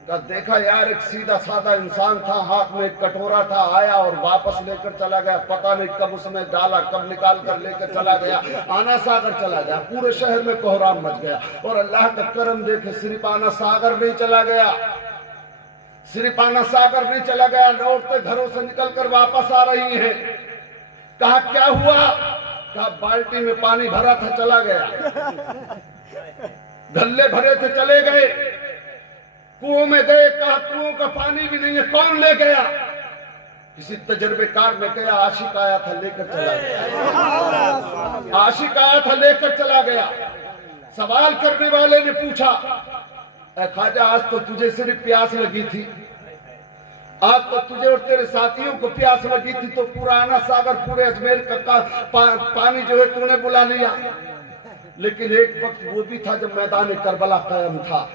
کہا دیکھا یار ایک سیدھا سادہ انسان تھا، ہاتھ میں ایک کٹورا تھا، آیا اور واپس لے کر چلا گیا، پتہ نہیں کب اس میں ڈالا، کب نکال کر لے کر چلا گیا، آنا ساگر چلا گیا، پورے شہر میں کوہرام مچ گیا۔ اور اللہ کا کرم دیکھے صرف آنا ساگر نہیں چلا گیا، صرف آنا ساگر نہیں چلا گیا، لوٹتے گھروں سے نکل کر واپس آ رہی ہیں۔ کہا کیا ہوا؟ کہا بالٹی میں پانی بھرا تھا چلا گیا، گھلے بھرے تھے چلے گئے، کنویں میں گئے، کہا کنویں کا پانی بھی نہیں ہے، کون لے گیا؟ کسی تجربے کار نے کہا عاشق آیا تھا لے کر چلا گیا، عاشق آیا تھا لے کر چلا گیا۔ سوال کرنے والے نے پوچھا اے خواجہ آج تو تجھے صرف پیاس لگی تھی، آج تو تجھے اور تیرے ساتھیوں کو پیاس لگی تھی تو پورا آنا ساگر پورے اجمیر کا پانی جو ہے تو نے بلا لیا، لیکن ایک وقت وہ بھی تھا جب میدان کربلا قائم تھا،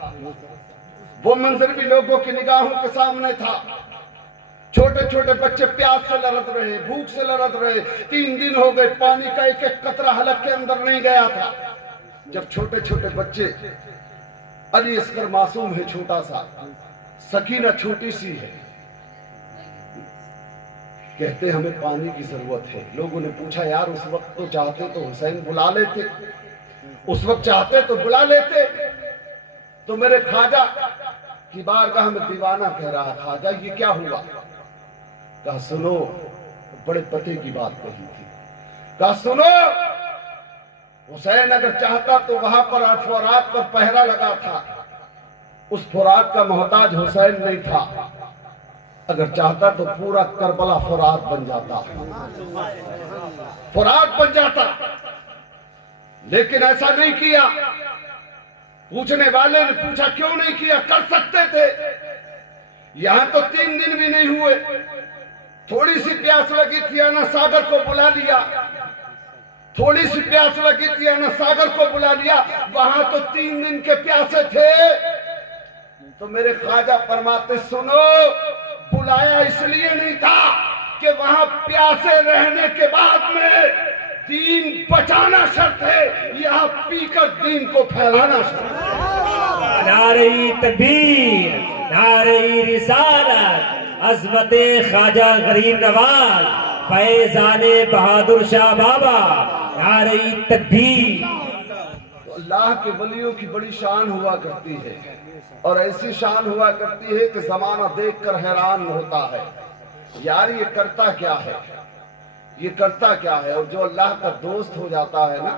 وہ منظر بھی لوگوں کی نگاہوں کے سامنے تھا، چھوٹے چھوٹے بچے پیاس سے لرز رہے، بھوک سے لرز رہے، 3 دن ہو گئے پانی کا ایک ایک قطرہ حلق کے اندر نہیں گیا تھا۔ جب چھوٹے چھوٹے بچے، علی اصغر معصوم ہے چھوٹا سا، سکینہ چھوٹی سی ہے، کہتے ہمیں پانی کی ضرورت ہے۔ لوگوں نے پوچھا یار اس وقت تو چاہتے تو حسین بلا لیتے، اس وقت چاہتے تو بلا لیتے، تو میرے خواجہ کی بارگاہ میں دیوانہ کہہ رہا خواجہ یہ کیا ہوا؟ کہا سنو، بڑے پتے کی بات کہی تھی، کہا سنو حسین اگر چاہتا تو وہاں پر فرات پر پہرا لگا تھا، اس فرات کا محتاج حسین نہیں تھا، اگر چاہتا تو پورا کربلا فرات بن جاتا، فرات بن جاتا، لیکن ایسا نہیں کیا۔ پوچھنے والے نے پوچھا کیوں نہیں کیا؟ کر سکتے تھے، یہاں تو 3 دن بھی نہیں ہوئے، تھوڑی سی پیاس لگی تھی آنا ساگر کو بلا لیا، تھوڑی سی پیاس لگی تھی آنا ساگر کو بلا لیا، وہاں تو 3 دن کے پیاسے تھے۔ تو میرے خواجہ فرماتے سنو، بلایا اس لیے نہیں تھا کہ وہاں پیاسے رہنے کے بعد میں دین بچانا شرط ہے، یہاں پی کر دین کو پھیلانا شرط ہے۔ نعرہ تکبیر، نعرہ رسالت، عظمت خواجہ غریب نواز فیضان بہادر شاہ بابا، نعرہ تکبیر۔ اللہ کے ولیوں کی بڑی شان ہوا کرتی ہے، اور ایسی شان ہوا کرتی ہے کہ زمانہ دیکھ کر حیران ہوتا ہے، یار یہ کرتا کیا ہے، یہ کرتا کیا ہے۔ اور جو اللہ کا دوست ہو جاتا ہے نا،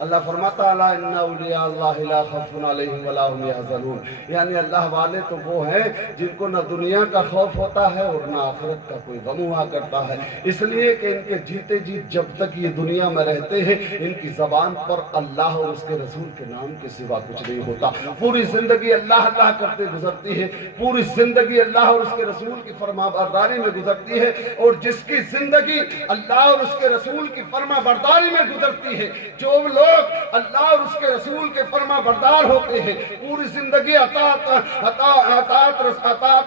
اللہ فرماتا الا ان اولیاء اللہ لا خوف علیہم ولا هم يحزنون، یعنی اللہ والے تو وہ ہیں جن کو نہ دنیا کا خوف ہوتا ہے اور نہ آخرت کا کوئی غم ہوا کرتا ہے، اس لیے کہ ان کے جیتے جی جب تک یہ دنیا میں رہتے ہیں ان کی زبان پر اللہ اور اس کے رسول کے نام کے سوا کچھ نہیں ہوتا، پوری زندگی اللہ اللہ کرتے گزرتی ہے، پوری زندگی اللہ اور اس کے رسول کی فرما برداری میں گزرتی ہے، اور جس کی زندگی اللہ اور اس کے رسول کی فرما برداری میں گزرتی ہے، جو لوگ اللہ اور اس کے رسول کے فرما بردار ہوتے ہیں، پوری زندگی اطاعت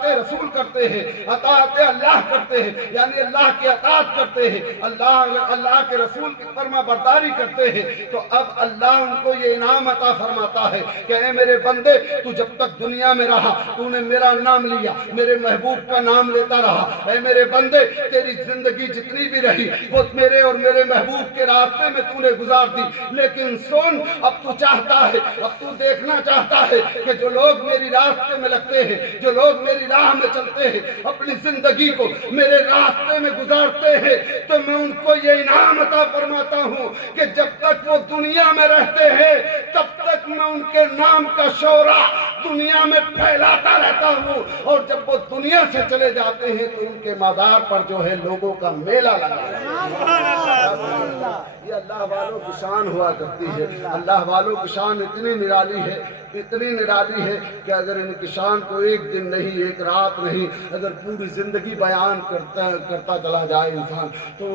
رسول کرتے ہیں، اطاعت اللہ کرتے ہیں، یعنی اللہ کی اطاعت کرتے ہیں، اللہ کے رسول کی فرما برداری کرتے ہیں، تو اب اللہ ان کو یہ انعام عطا فرماتا ہے کہ اے میرے بندے، تو جب تک دنیا میں رہا تو نے میرا نام لیا، میرے محبوب کا نام لیتا رہا، اے میرے بندے تیری زندگی جتنی بھی رہی وہ میرے اور میرے محبوب کے راستے میں تو نے گزار دی، لیکن سن اب تو چاہتا ہے، اب تو دیکھنا چاہتا ہے کہ جو لوگ میری راستے میں لگتے ہیں، جو لوگ میری راہ میں چلتے ہیں، اپنی زندگی کو میرے راستے میں گزارتے ہیں، تو میں ان کو یہ انعام عطا فرماتا ہوں کہ جب تک وہ دنیا میں رہتے ہیں تب تک میں ان کے نام کا شعرا دنیا میں پھیلاتا رہتا ہوں، اور جب وہ دنیا سے چلے جاتے ہیں تو ان کے مزار پر جو ہے لوگوں کا میلہ لگا ہے۔ یہ اللہ والوں کی شان ہوا کرتی ہے، اللہ والوں کی شان اتنی نرالی ہے، اتنی نرالی ہے کہ اگر ان کی شان کو ایک دن نہیں، ایک رات نہیں، اگر پوری زندگی بیان کرتا چلا جائے انسان تو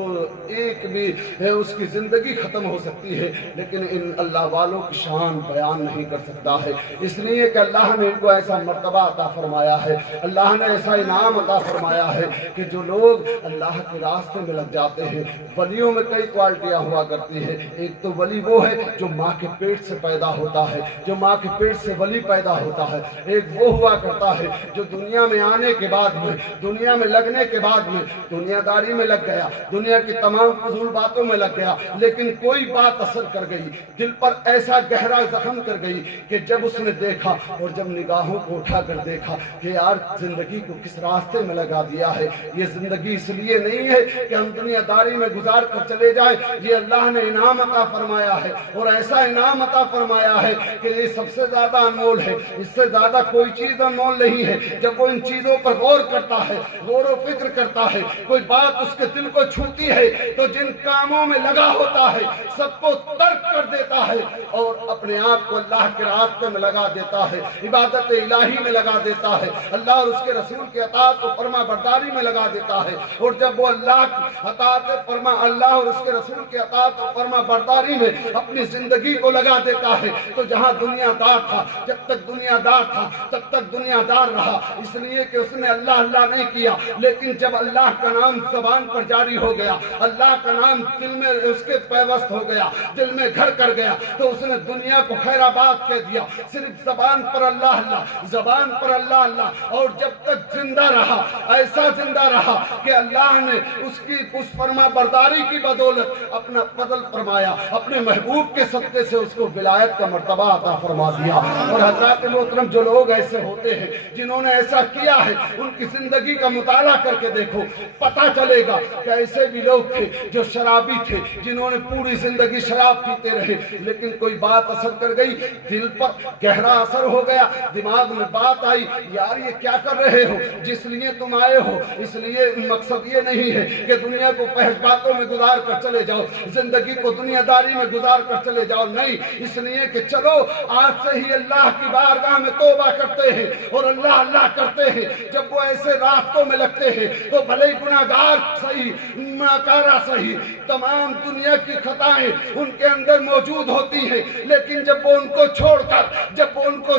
ایک بھی اس کی زندگی ختم ہو سکتی ہے، لیکن ان اللہ والوں کی شان بیان نہیں کر سکتا ہے، اس لیے کہ اللہ اللہ نے ان کو ایسا مرتبہ عطا فرمایا ہے، اللہ نے ایسا انعام عطا فرمایا ہے کہ جو لوگ اللہ کے راستے میں لگ جاتے ہیں، ولیوں میں کئی کوالٹیاں ہوا کرتی ہیں۔ ایک تو ولی وہ ہے جو ماں کے پیٹ سے پیدا ہوتا ہے، جو ماں کے پیٹ سے ولی پیدا ہوتا ہے۔ ایک وہ ہوا کرتا ہے جو دنیا میں آنے کے بعد میں، دنیا میں لگنے کے بعد میں دنیا داری میں لگ گیا، دنیا کی تمام فضول باتوں میں لگ گیا، لیکن کوئی بات اثر کر گئی، دل پر ایسا گہرا زخم کر گئی کہ جب اس نے دیکھا اور جب نگاہوں کو اٹھا کر دیکھا کہ یار زندگی کو کس راستے میں لگا دیا ہے، یہ زندگی اس لیے نہیں ہے کہ ہم دنیا داری میں گزار کر چلے جائیں، یہ اللہ نے انعام عطا فرمایا ہے، اور ایسا انعام عطا فرمایا ہے کہ یہ سب سے زیادہ انمول ہے، اس سے زیادہ کوئی چیز انمول نہیں ہے۔ جب وہ ان چیزوں پر غور کرتا ہے، غور و فکر کرتا ہے، کوئی بات اس کے دل کو چھوتی ہے تو جن کاموں میں لگا ہوتا ہے سب کو ترک کر دیتا ہے اور اپنے آپ کو اللہ کے راستے میں لگا دیتا ہے، عبادت الہی میں لگا دیتا ہے، اللہ اور اس کے رسول کے اطاعت و فرما برداری میں لگا دیتا ہے۔ اور جب وہ اللہ اور اس کے رسول کے اطاعت و فرما برداری میں اپنی زندگی کو لگا دیتا ہے تو جہاں دنیا دار تھا، جب تک دنیا دار تھا تب تک دنیا دار رہا، اس لیے کہ اس نے اللہ اللہ نہیں کیا، لیکن جب اللہ کا نام زبان پر جاری ہو گیا، اللہ کا نام دل میں اس کے پیوست ہو گیا، دل میں گھر کر گیا، تو اس نے دنیا کو خیر آباد کہہ دیا، صرف زبان پر اللہ اللہ، زبان پر اللہ اللہ، اور جب تک زندہ رہا، ایسا زندہ رہا کہ اللہ نے اس کی اس فرما برداری کی بدولت اپنا فضل فرمایا، اپنے محبوب کے صدقے سے اس کو ولایت کا مرتبہ عطا فرما دیا۔ اور حضرات محترم، جو لوگ ایسے ہوتے ہیں جنہوں نے ایسا کیا ہے، ان کی زندگی کا مطالعہ کر کے دیکھو، پتہ چلے گا کہ ایسے بھی لوگ تھے جو شرابی تھے، جنہوں نے پوری زندگی شراب پیتے رہے، لیکن کوئی بات اثر کر گئی، دل پر گہرا اثر ہو گیا، دماغ میں بات آئی، یار یہ کیا کر رہے ہو، جس لیے تم آئے ہو، اس لیے مقصد یہ نہیں ہے کہ دنیا کو فحش باتوں میں گزار کر چلے جاؤ، زندگی کو دنیا داری میں گزار کر چلے جاؤ، نہیں، اس لیے کہ چلو آج سے ہی اللہ کی بارگاہ میں توبہ کرتے ہیں اور اللہ اللہ کرتے ہیں۔ جب وہ ایسے راستوں میں لگتے ہیں تو بھلے گناہگار صحیح، ناکارہ صحیح، تمام دنیا کی خطائیں ان کے اندر موجود ہوتی ہیں، لیکن جب وہ ان کو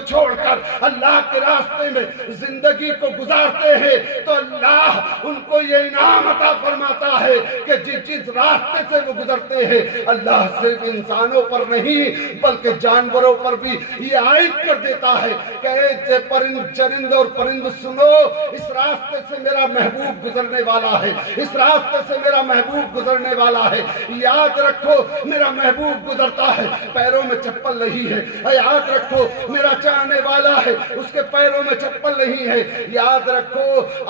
چھوڑ کر اللہ کے راستے میں زندگی کو گزارتے ہیں تو اللہ ان کو یہ انعام عطا فرماتا ہے کہ جس راستے سے وہ گزرتے ہیں، اللہ صرف انسانوں پر نہیں بلکہ جانوروں پر بھی یہ عائد کر دیتا ہے کہ اے چرند اور پرند سنو، اس راستے سے میرا محبوب گزرنے والا ہے، اس راستے سے میرا محبوب گزرنے والا ہے، یاد رکھو میرا محبوب گزرتا ہے، پیروں میں چپل نہیں ہے، یاد رکھو میرا چاہنے والا ہے، اس کے پیروں میں چپل نہیں ہے، یاد رکھو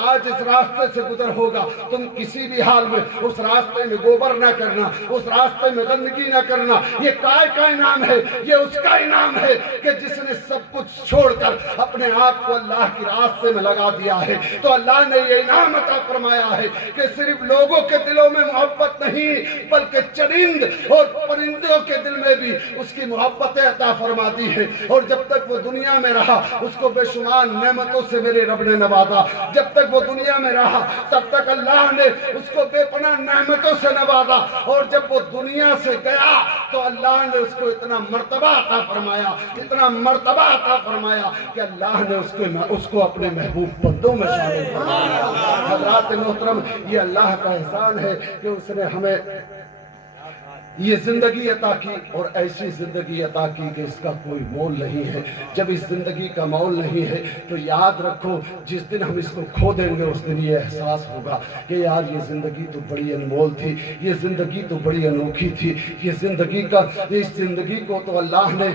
آج اس راستے سے گزر ہوگا، تم کسی بھی حال میں اس راستے میں گوبر نہ کرنا، اس راستے میں گندگی نہ کرنا، یہ کائے کا انعام ہے، یہ اس کا انعام ہے کہ جس نے سب کچھ چھوڑ کر اپنے آپ کو اللہ کی راستے میں لگا دیا ہے۔ تو اللہ نے یہ انعام عطا فرمایا ہے کہ صرف لوگوں کے دلوں میں محبت نہیں بلکہ چرند اور پرندوں کے دل میں بھی اس کی محبتیں عطا فرما دی ہے، اور جب تک وہ دنیا میں رہا اس کو بے شمار نعمتوں سے میرے رب نے نوازا، جب تک وہ دنیا میں رہا تب تک اللہ نے اس کو بے پناہ نعمتوں سے نوازا، اور جب وہ دنیا سے گیا تو اللہ نے اس کو اتنا مرتبہ عطا فرمایا، اتنا مرتبہ عطا فرمایا کہ اللہ نے اس کو اپنے محبوب بندوں میں شامل فرمایا۔ حضرات محترم، یہ اللہ کا احسان ہے کہ اس نے ہمیں یہ زندگی عطا کی، اور ایسی زندگی عطا کی کہ اس کا کوئی مول نہیں ہے۔ جب اس زندگی کا مول نہیں ہے تو یاد رکھو جس دن ہم اس کو کھو دیں گے اس دن یہ احساس ہوگا کہ یار یہ زندگی تو بڑی انمول تھی، یہ زندگی تو بڑی انوکھی تھی، یہ اس زندگی کو تو اللہ نے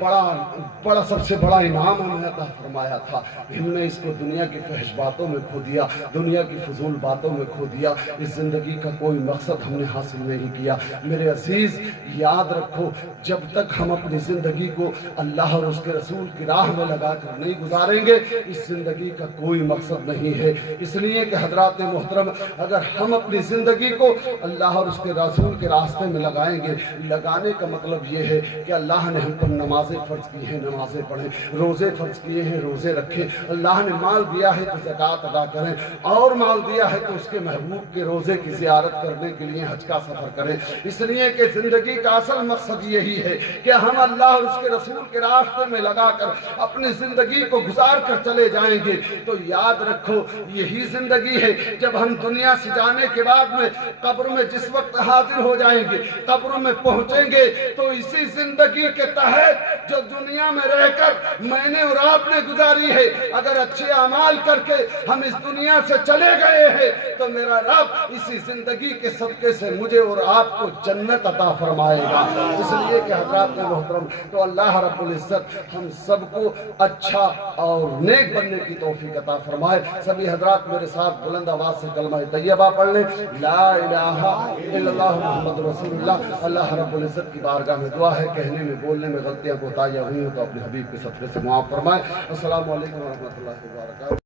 بڑا سب سے بڑا انعام ہمیں عطا فرمایا تھا، ہم نے اس کو دنیا کی فحش باتوں میں کھو دیا، دنیا کی فضول باتوں میں کھو دیا، اس زندگی کا کوئی مقصد ہم نے حاصل نہیں کیا۔ میرے عزیز یاد رکھو، جب تک ہم اپنی زندگی کو اللہ اور اس کے رسول کی راہ میں لگا کر نہیں گزاریں گے اس زندگی کا کوئی مقصد نہیں ہے۔ اس لیے کہ حضرات محترم، اگر ہم اپنی زندگی کو اللہ اور اس کے رسول کے راستے میں لگائیں گے، لگانے کا مطلب یہ ہے کہ اللہ نے ہم پر نمازیں فرض کی ہیں، نمازیں پڑھیں، روزے فرض کیے ہیں، روزے رکھیں، اللہ نے مال دیا ہے تو زکوٰۃ ادا کریں، اور مال دیا ہے تو اس کے محبوب کے روزے کی زیارت کرنے کے لیے حج کا سفر سفر کریں، اس لیے کہ زندگی کا اصل مقصد یہی ہے کہ ہم اللہ اور اس کے رسول کے راستے میں لگا کر اپنی زندگی کو گزار کر چلے جائیں گے۔ تو یاد رکھو یہی زندگی ہے، جب ہم دنیا سے جانے کے بعد میں قبر میں جس وقت حاضر ہو جائیں گے، قبر میں پہنچیں گے، تو اسی زندگی کے تحت جو دنیا میں رہ کر میں نے اور آپ نے گزاری ہے، اگر اچھے اعمال کر کے ہم اس دنیا سے چلے گئے ہیں تو میرا رب اسی زندگی کے صدقے سے مجھے اور آپ کو جنت عطا فرمائے گا۔ اس لیے کہ حضرات محترم، تو اللہ رب العزت ہم سب کو اچھا اور نیک بننے کی توفیق عطا فرمائے۔ سبھی حضرات میرے ساتھ بلند آواز سے کلمہ طیبہ پڑھ لیں، لا الہ الا اللہ محمد رسول اللہ۔ اللہ رب العزت کی بارگاہ میں دعا ہے، کہنے میں بولنے میں غلطیاں کوتاہیاں ہوئی ہوں تو اپنے حبیب کے صدقے سے معاف فرمائے۔ السلام علیکم ورحمۃ اللہ وبرکاتہ۔